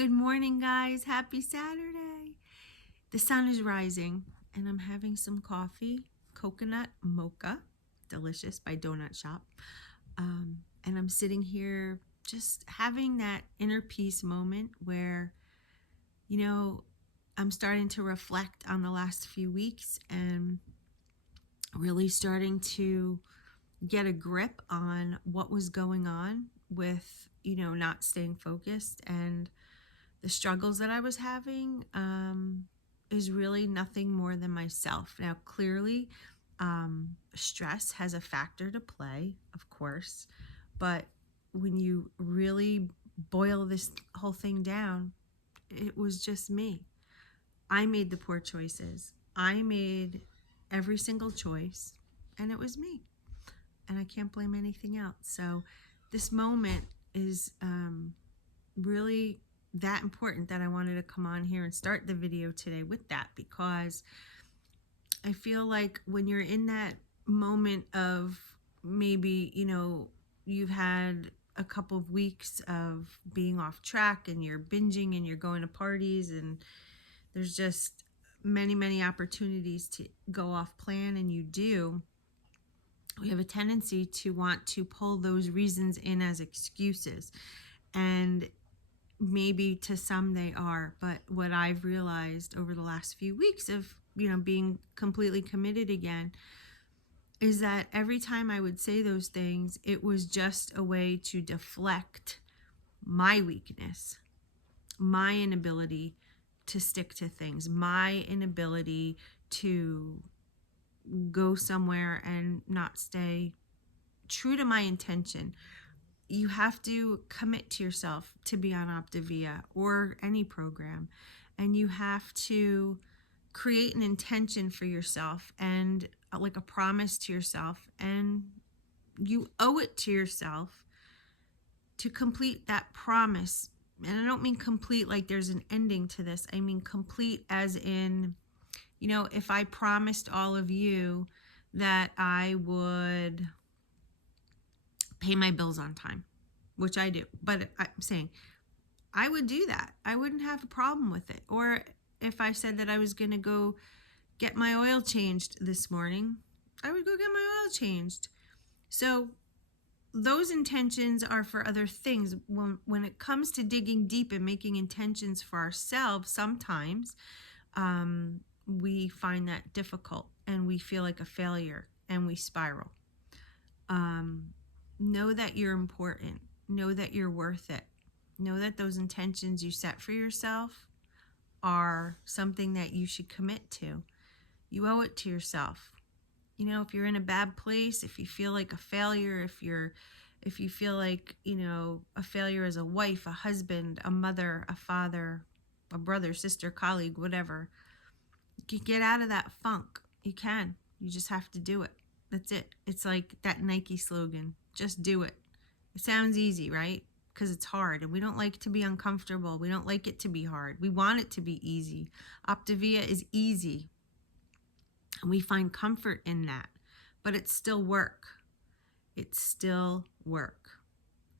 Good morning, guys. Happy Saturday. The sun is rising, and I'm having some coffee, coconut mocha, delicious by Donut Shop. And I'm sitting here just having that inner peace moment where, I'm starting to reflect on the last few weeks and really starting to get a grip on what was going on with, not staying focused, and the struggles that I was having is really nothing more than myself. Now, clearly, stress has a factor to play, of course, but when you really boil this whole thing down, it was just me. I made the poor choices. I made every single choice, and it was me. And I can't blame anything else. So this moment is really that important that I wanted to come on here and start the video today with that, because I feel like when you're in that moment of maybe, you've had a couple of weeks of being off track and you're binging and you're going to parties and there's just many opportunities to go off plan, and you do, we have a tendency to want to pull those reasons in as excuses. And maybe to some they are, but what I've realized over the last few weeks of, being completely committed again, is that every time I would say those things, it was just a way to deflect my weakness, my inability to stick to things, my inability to go somewhere and not stay true to my intention. You have to commit to yourself to be on Optavia or any program, and you have to create an intention for yourself and like a promise to yourself, and you owe it to yourself to complete that promise. And I don't mean complete like there's an ending to this. I mean complete as in, if I promised all of you that I would pay my bills on time, which I do, but I'm saying I would do that. I wouldn't have a problem with it. Or if I said that I was going to go get my oil changed this morning, I would go get my oil changed. So those intentions are for other things. When it comes to digging deep and making intentions for ourselves, sometimes we find that difficult and we feel like a failure and we spiral. Know that you're important. Know that you're worth it. Know that those intentions you set for yourself are something that you should commit to. You owe it to yourself. If you're in a bad place, if you feel like a failure, if you feel like, a failure as a wife, a husband, a mother, a father, a brother, sister, colleague, whatever, you get out of that funk. You can. You just have to do it. That's it. It's like that Nike slogan, just do it. It sounds easy, right? Because it's hard, and we don't like to be uncomfortable. We don't like it to be hard. We want it to be easy. Optavia is easy, and we find comfort in that, but it's still work. It's still work.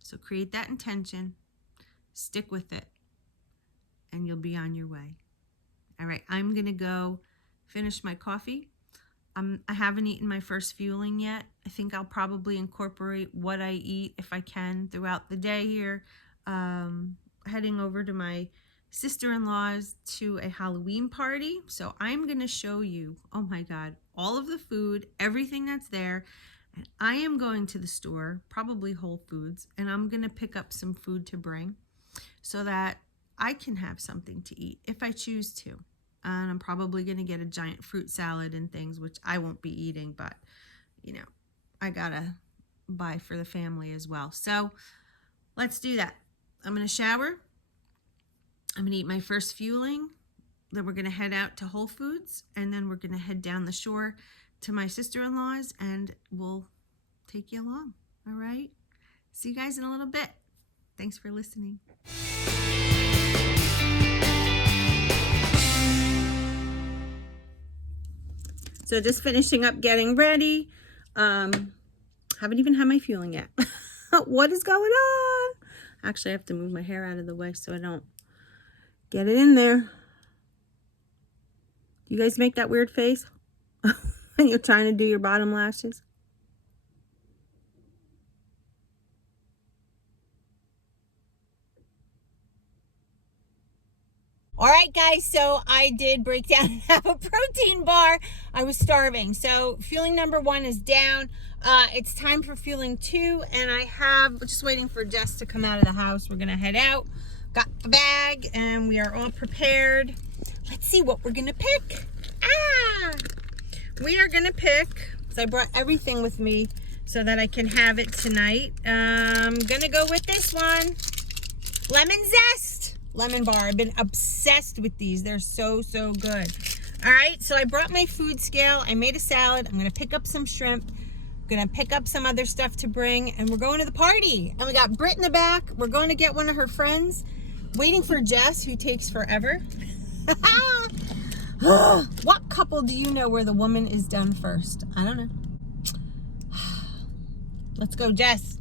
So create that intention, stick with it, and you'll be on your way. All right, I'm going to go finish my coffee. I haven't eaten my first fueling yet. I think I'll probably incorporate what I eat if I can throughout the day here. Heading over to my sister-in-law's to a Halloween party. So I'm going to show you, oh my God, all of the food, everything that's there. And I am going to the store, probably Whole Foods, and I'm going to pick up some food to bring so that I can have something to eat if I choose to. And I'm probably going to get a giant fruit salad and things, which I won't be eating, but, I got to buy for the family as well. So let's do that. I'm going to shower. I'm going to eat my first fueling. Then we're going to head out to Whole Foods, and then we're going to head down the shore to my sister-in-law's, and we'll take you along. All right? See you guys in a little bit. Thanks for listening. So just finishing up getting ready. Haven't even had my fueling yet. What is going on? Actually, I have to move my hair out of the way so I don't Get it in there. You guys make that weird face when you're trying to do your bottom lashes? All right, guys, so I did break down and have a protein bar. I was starving. So fueling number 1 is down. It's time for fueling 2, and I have, just waiting for Jess to come out of the house. We're gonna head out. Got the bag, and we are all prepared. Let's see what we're gonna pick. We are gonna pick, because I brought everything with me so that I can have it tonight. I'm gonna go with this one. Lemon Zest lemon bar. I've been obsessed with these. They're so, so good. All right, so I brought my food scale. I made a salad. I'm gonna pick up some shrimp. I'm gonna pick up some other stuff to bring, and we're going to the party. And we got Britt in the back. We're going to get one of her friends. Waiting for Jess, who takes forever. What couple do you know where the woman is done first? I don't know. Let's go, Jess.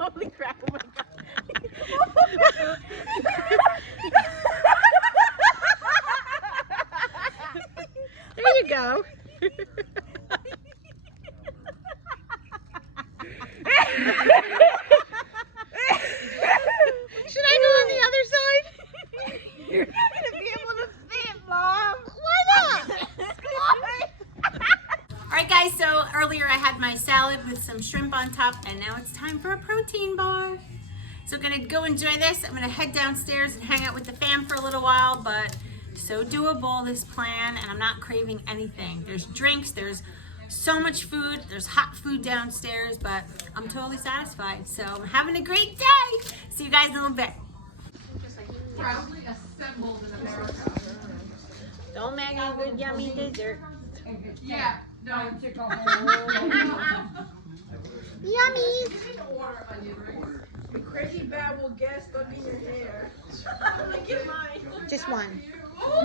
Holy crap, oh my god. There you go. Should I go on the other side? You're not going to be able to see it, Mom. Why not? Alright guys, so earlier I had my salad with some shrimp on top, and now it's time for a protein bar. So I'm gonna go enjoy this. I'm gonna head downstairs and hang out with the fam for a little while, but so doable, this plan, and I'm not craving anything. There's drinks, there's so much food, there's hot food downstairs, but I'm totally satisfied. So I'm having a great day. See you guys in a little bit. Proudly assembled in America. Don't make a good yummy dessert. Yeah. No. Yummy. The crazy bad will get stuck in your hair. Look at mine. Just one.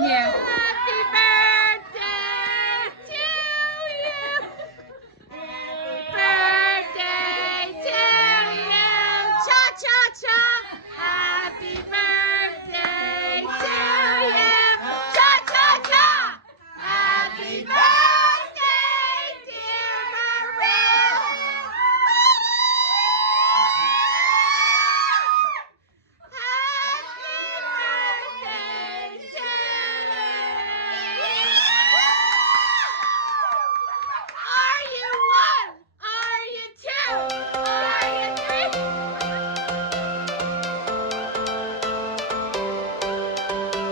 Yeah. Happy birthday to you. Happy birthday to you. Cha cha cha. Happy birthday to you. Cha cha cha. Happy birthday, dear Maria. Happy birthday to you. Are you one? Are you two? Are you three?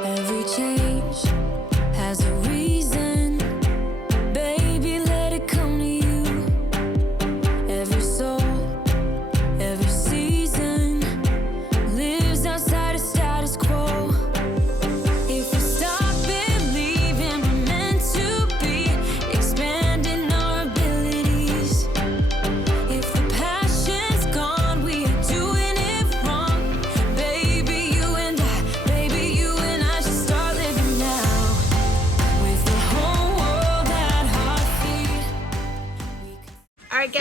Every change has a reason. Baby, let it come to you. Every soul, every season lives outside of status quo. If we stop and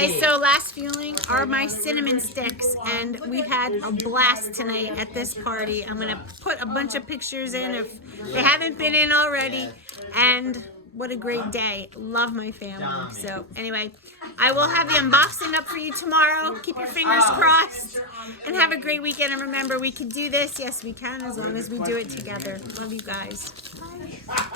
Okay, so last fueling are my cinnamon sticks, and we've had a blast tonight at this party. I'm gonna put a bunch of pictures in if they haven't been in already, and what a great day. Love my family. So anyway, I will have the unboxing up for you tomorrow. Keep your fingers crossed, and have a great weekend. And remember, we can do this. Yes, we can, as long as we do it together. Love you guys. Bye.